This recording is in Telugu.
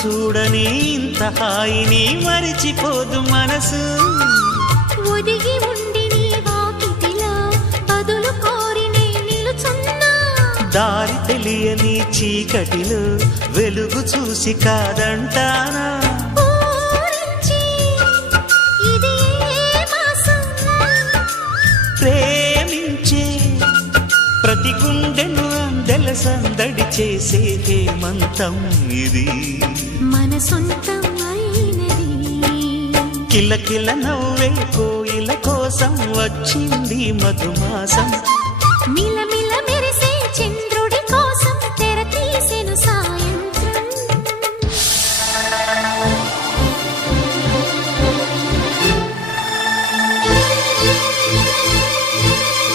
చూడని ఇంత హాయిని మరిచిపోదు మనసు. ఒదిగి ఉండి నీ వాకిటిలో బదులు కోరి నే నిలుచున్నా. దారి తెలియని చీకటిలో వెలుగు చూసి కాదంటానా. ప్రేమించే ప్రతి గుండెను అందెల సందడి చేసే హేమంతం ఇది. మన సొంతం అయినది. కిలకిల నవ్వే కోయిల కోసం వచ్చింది మధుమాసం. మిలమిల